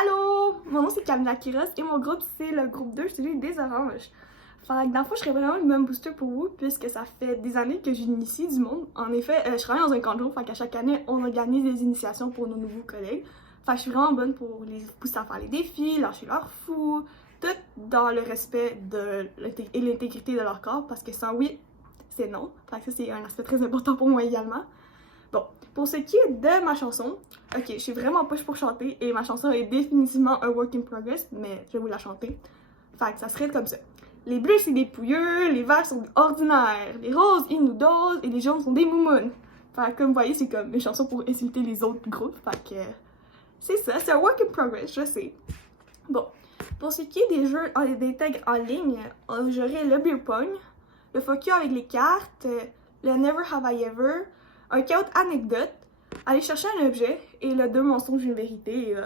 Allô! Mon nom c'est Camila Quiros et mon groupe c'est le groupe 2, celui des oranges. Fait que dans le fond, je serais vraiment une bonne booster pour vous puisque ça fait des années que j'initie du monde. En effet, je travaille dans un camp de jour, fait qu'à chaque année, on organise des initiations pour nos nouveaux collègues. Fait que je suis vraiment bonne pour les pousser à faire les défis, lâcher leur fou, tout dans le respect et l'intégrité de leur corps parce que sans oui, c'est non. Fait que ça, c'est un aspect très important pour moi également. Bon, pour ce qui est de ma chanson, ok, je suis vraiment push pour chanter et ma chanson est définitivement un work in progress, mais je vais vous la chanter. Fait que ça serait comme ça. Les bleus, c'est des pouilleux, les verts sont ordinaires, les roses, ils nous dosent et les jaunes sont des moumounes. Fait que comme vous voyez, c'est comme mes chansons pour insulter les autres groupes. Fait que c'est ça, c'est un work in progress, je sais. Bon, pour ce qui est des jeux des tags en ligne, j'aurais le beer pong, le fuck you avec les cartes, le never have I ever, un chaos anecdote, aller chercher un objet et le deux mensonges une vérité. Et,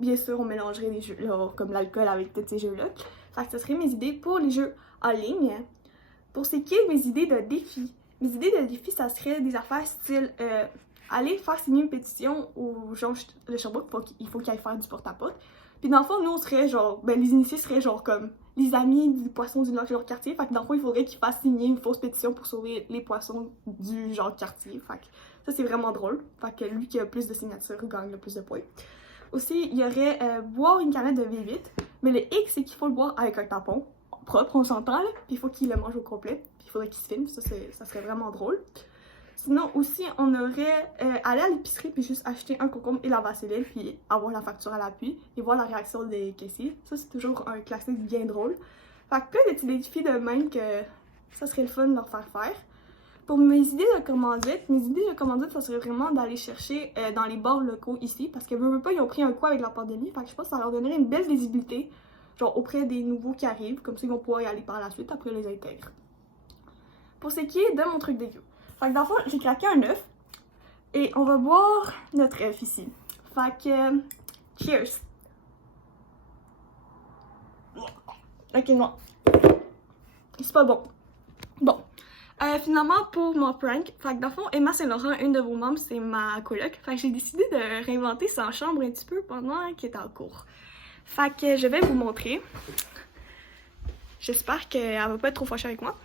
bien sûr, on mélangerait les jeux là, comme l'alcool avec tous ces jeux-là. Fait que ce serait mes idées pour les jeux en ligne. Pour ce qui est de mes idées de défis, ça serait des affaires style aller faire signer une pétition aux gens de Sherbrooke, il faut qu'ils aillent faire du porte-à-porte. Puis dans le fond, nous, on serait genre, les initiés seraient genre comme les amis du poisson du lac de leur quartier. Fait que dans le fond, il faudrait qu'ils fassent signer une fausse pétition pour sauver les poissons du genre quartier. Fait que ça, c'est vraiment drôle. Fait que lui qui a plus de signatures gagne le plus de points. Aussi, il y aurait boire une canette de V8. Mais le hic, c'est qu'il faut le boire avec un tampon propre, on s'entend, là. Puis il faut qu'il le mange au complet. Puis il faudrait qu'il se filme. Ça serait vraiment drôle. Sinon, aussi, on aurait aller à l'épicerie puis juste acheter un concombre et la vaseline puis avoir la facture à l'appui et voir la réaction des caissiers. Ça, c'est toujours un classique bien drôle. Fait que plein de petits défis de même que ça serait le fun de leur faire faire. Pour mes idées de commandite, ça serait vraiment d'aller chercher dans les bars locaux ici parce que veux pas, ils ont pris un coup avec la pandémie. Fait que je pense que ça leur donnerait une belle visibilité, genre auprès des nouveaux qui arrivent, comme ça ils vont pouvoir y aller par la suite après les intègres. Pour ce qui est de mon truc dégueu. Fait que dans le fond, j'ai craqué un œuf et on va boire notre œuf ici. Fait que, cheers! Ok, non. C'est pas bon. Bon. Finalement, pour mon prank, fait que dans le fond, Emma Saint-Laurent, une de vos membres, c'est ma coloc. Fait que j'ai décidé de réinventer sa chambre un petit peu pendant qu'elle était en cours. Fait que je vais vous montrer. J'espère qu'elle va pas être trop fâchée avec moi.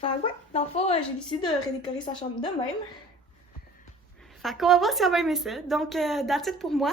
Fait que ouais, dans le fond, j'ai décidé de redécorer sa chambre de même. Fait qu'on va voir si elle va aimer ça. Donc, that's it pour moi.